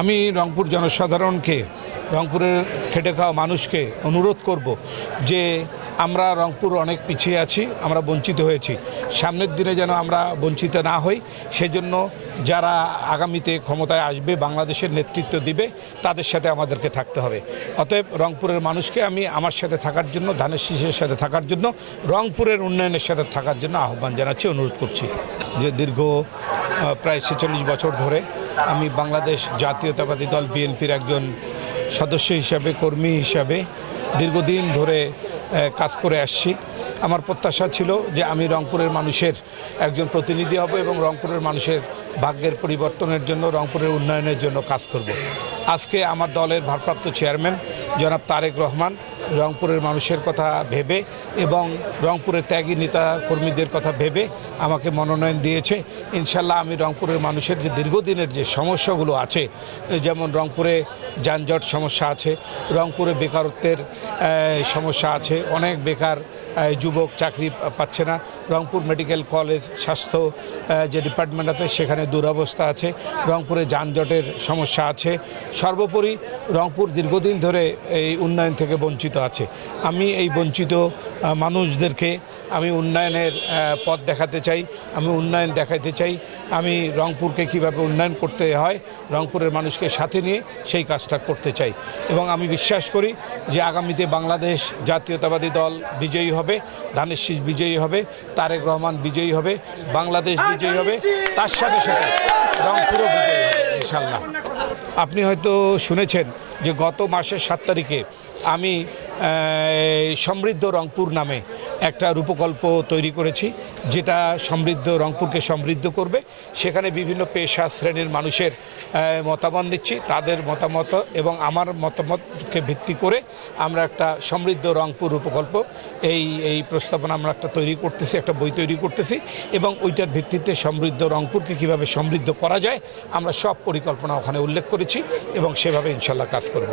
আমি রংপুর জনসাধারণকে, রংপুরের খেটে খাওয়া মানুষকে অনুরোধ করব যে আমরা রংপুর অনেক পিছিয়ে আছি, আমরা বঞ্চিত হয়েছি। সামনের দিনে যেন আমরা বঞ্চিত না হই, সেজন্য যারা আগামীতে ক্ষমতায় আসবে, বাংলাদেশের নেতৃত্ব দিবে, তাদের সাথে আমাদেরকে থাকতে হবে। অতএব রংপুরের মানুষকে আমি আমার সাথে থাকার জন্য, ধানের শীষের সাথে থাকার জন্য, রংপুরের উন্নয়নের সাথে থাকার জন্য আহ্বান জানাচ্ছি, অনুরোধ করছি। যে দীর্ঘ প্রায় ছেচল্লিশ বছর ধরে আমি বাংলাদেশ জাতীয়তাবাদী দল বিএনপির একজন সদস্য হিসাবে, কর্মী হিসাবে দীর্ঘদিন ধরে কাজ করে আসছি। আমার প্রত্যাশা ছিল যে আমি রংপুরের মানুষের একজন প্রতিনিধি হব এবং রংপুরের মানুষের ভাগ্যের পরিবর্তনের জন্য, রংপুরের উন্নয়নের জন্য কাজ করব। আজকে আমার দলের ভারপ্রাপ্ত চেয়ারম্যান জনাব তারেক রহমান রংপুরের মানুষের কথা ভেবে এবং রংপুরের ত্যাগী নেতা কর্মীদের কথা ভেবে আমাকে মনোনয়ন দিয়েছে। ইনশাল্লাহ আমি রংপুরের মানুষের যে দীর্ঘদিনের যে সমস্যাগুলো আছে, যেমন রংপুরে যানজট সমস্যা আছে, রংপুরে বেকারত্বের সমস্যা আছে, অনেক বেকার যুবক চাকরি পাচ্ছে না। রংপুর মেডিকেল কলেজ স্বাস্থ্য যে ডিপার্টমেন্ট আছে সেখানে দুরবস্থা আছে, রংপুরে যানজটের সমস্যা আছে। সর্বোপরি রংপুর দীর্ঘদিন ধরে এই উন্নয়ন থেকে বঞ্চিত আছে। আমি এই বঞ্চিত মানুষদেরকে আমি উন্নয়নের পথ দেখাতে চাই, আমি উন্নয়ন দেখাতে চাই। আমি রংপুরকে কীভাবে উন্নয়ন করতে হয়, রংপুরের মানুষকে সাথে নিয়ে সেই কাজটা করতে চাই। এবং আমি বিশ্বাস করি যে আগামীতে বাংলাদেশ জাতীয়তাবাদী দল বিজয়ী হবে ধানের শীষ বিজয়ী হবে, তারেক রহমান বিজয়ী হবে, বাংলাদেশ বিজয়ী হবে, তার সাথে সাথে রংপুরও বিজয়ী হবে, ইনশাল্লাহ। আপনি হয়তো শুনেছেন যে গত মাসের সাত তারিখে আমি সমৃদ্ধ রংপুর নামে একটা রূপকল্প তৈরি করেছি, যেটা সমৃদ্ধ, রংপুরকে সমৃদ্ধ করবে। সেখানে বিভিন্ন পেশা শ্রেণির মানুষের মতামত দিচ্ছি তাদের মতামত এবং আমার মতামতকে ভিত্তি করে আমরা একটা সমৃদ্ধ রংপুর রূপকল্প, এই এই প্রস্তাবনা আমরা একটা তৈরি করতেছি, একটা বই তৈরি করতেছি এবং ওইটার ভিত্তিতে সমৃদ্ধ রংপুরকে কীভাবে সমৃদ্ধ করা যায়, আমরা সব পরিকল্পনা ওখানে উল্লেখ করেছি এবং সেভাবে ইনশাল্লাহ কাজ করব।